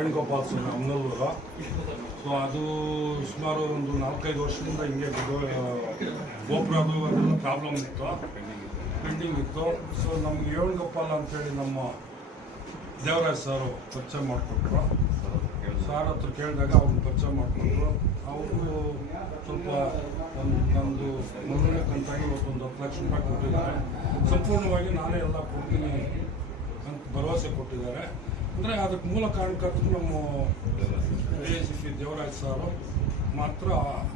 ವೇಣುಗೋಪಾಲ ಸ್ವಾಮಿ ಅಮ್ಮನಲ್ಲೂರು. So ಅದು ಸುಮಾರು ಒಂದು 4-5 ವರ್ಷದಿಂದ ಹಿಂಗೆ ಗೋಪುರ ಅದು ಅದೆಲ್ಲ ಪ್ರಾಬ್ಲಮ್ ಇತ್ತು, ಪೆಂಡಿಂಗ್ ಇತ್ತು. ಸೊ ನಮ್ಗೆ ವೇಣುಗೋಪಾಲ ಅಂತೇಳಿ ನಮ್ಮ ದೇವರಾಜ್ ಸಾರು ಪರಿಚಯ ಮಾಡಿಕೊಟ್ರು. ಸಾರ್ ಹತ್ರ ಕೇಳಿದಾಗ ಅವ್ರನ್ನ ಪರಿಚಯ ಮಾಡಿಕೊಟ್ರು. ಅವರು ಸ್ವಲ್ಪ ನಂದು ಮೊದಲನೇ ಕಂತಾಗಿ ಇವತ್ತೊಂದು 10 ಲಕ್ಷ ರೂಪಾಯಿ ಕೊಟ್ಟಿದ್ದಾರೆ. ಸಂಪೂರ್ಣವಾಗಿ ನಾನೇ ಎಲ್ಲ ಕೊಡ್ತೀನಿ ಅಂತ ಭರವಸೆ ಕೊಟ್ಟಿದ್ದಾರೆ. ಅಂದರೆ ಅದಕ್ಕೆ ಮೂಲ ಕಾರಣಕರ್ತರು ನಮ್ಮ ACP ದೇವರಾಜ್ ಸಾರು ಮಾತ್ರ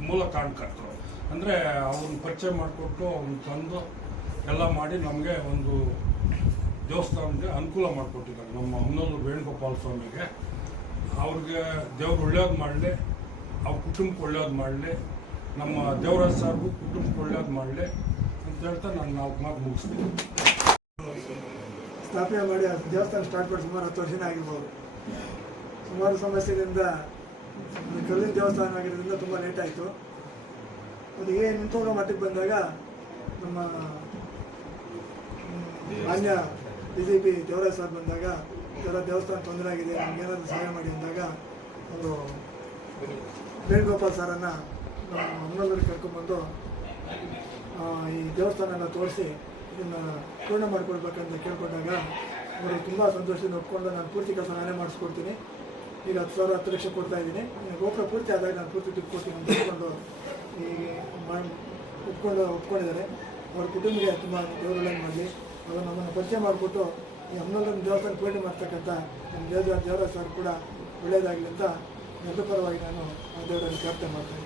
ಮೂಲ ಕಾರಣಕರ್ತರು. ಅಂದರೆ ಅವ್ರನ್ನ ಪರಿಚಯ ಮಾಡಿಕೊಟ್ಟು ಅವ್ರನ್ನ ತಂದು ಎಲ್ಲ ಮಾಡಿ ನಮಗೆ ಒಂದು ದೇವಸ್ಥಾನಕ್ಕೆ ಅನುಕೂಲ ಮಾಡಿಕೊಟ್ಟಿದ್ದಾರೆ. ನಮ್ಮ ಅಮ್ಮನಲ್ಲೂರು ವೇಣುಗೋಪಾಲ ಸ್ವಾಮಿಗೆ ಅವ್ರಿಗೆ ದೇವ್ರು ಒಳ್ಳೇದು ಮಾಡಲಿ, ಅವ್ರ ಕುಟುಂಬಕ್ಕೆ ಒಳ್ಳೇದು ಮಾಡಲಿ, ನಮ್ಮ ದೇವರಾಜ್ ಸಾರ್ಗೂ ಕುಟುಂಬಕ್ಕೆ ಒಳ್ಳೇದು ಮಾಡಲಿ ಅಂತ ಹೇಳ್ತಾ ನಾನು 4 ಮಾತು ಮುಗಿಸ್ತೀನಿ. ಸ್ಥಾಪನೆ ಮಾಡಿ ದೇವಸ್ಥಾನ ಸ್ಟಾರ್ಟ್ ಮಾಡಿ ಸುಮಾರು 10 ವರ್ಷನೇ ಆಗಿರ್ಬೋದು. ಸುಮಾರು ಸಮಸ್ಯೆಯಿಂದ ಕಲ್ಲಿನ ದೇವಸ್ಥಾನ ಆಗಿರೋದ್ರಿಂದ ತುಂಬ ಲೇಟ್ ಆಯಿತು. ಅದು ಏನು ನಿಂತೋಗೋ ಮಟ್ಟಿಗೆ ಬಂದಾಗ ನಮ್ಮ ಮಾನ್ಯ BJP ದೇವರಾಜ್ ಸರ್ ಬಂದಾಗ ಎಲ್ಲ ದೇವಸ್ಥಾನ ತೊಂದರೆ ಆಗಿದೆ, ನಮಗೇನಾದರೂ ಸಹಾಯ ಮಾಡಿ ಅಂದಾಗ ಅವರು ವೇಣುಗೋಪಾಲ್ ಸರನ್ನು ನಮ್ಮ ಅಮ್ಮನಲ್ಲೂರಿಗೆ ಕರ್ಕೊಂಡ್ಬಂದು ಈ ದೇವಸ್ಥಾನ ತೋರಿಸಿ ಇದನ್ನು ಪೂರ್ಣ ಮಾಡಿಕೊಡ್ಬೇಕಂತ ಕೇಳ್ಕೊಂಡಾಗ ಅವರು ತುಂಬ ಸಂತೋಷದಿಂದ ಒಪ್ಕೊಂಡು ನಾನು ಪೂರ್ತಿ ಕೆಲಸ ನಾನೇ ಮಾಡಿಸ್ಕೊಡ್ತೀನಿ, ಈಗ 10 ಲಕ್ಷ ಕೊಡ್ತಾ ಇದ್ದೀನಿ, ಗೋಪುರ ಪೂರ್ತಿ ಆದಾಗ ನಾನು ಪೂರ್ತಿ ದುಡ್ಡು ಕೊಡ್ತೀನಿ ಅಂತ ಹೇಳ್ಕೊಂಡು ಒಪ್ಕೊಂಡಿದ್ದಾರೆ. ಅವ್ರ ಕುಟುಂಬಕ್ಕೆ ತುಂಬ ದೇವರು ಒಳ್ಳೇದು ಮಾಡಲಿ. ಅವರು ನಮ್ಮನ್ನು ಪರಿಚಯ ಮಾಡಿಕೊಟ್ಟು ಈ ಅಮ್ಮನಲ್ಲೂರು ದೇವಸ್ಥಾನ ಪೂರ್ಣಿ ಮಾಡ್ತಕ್ಕಂಥ ನಮ್ಮ ದೇವರಾಜ್ ಸರ್ ಕೂಡ ಒಳ್ಳೆಯದಾಗಲಿ ಅಂತ ಎಲ್ಲ ಪರವಾಗಿ ನಾನು ದೇವರಲ್ಲಿ ಪ್ರಾರ್ಥನೆ ಮಾಡ್ತೀನಿ.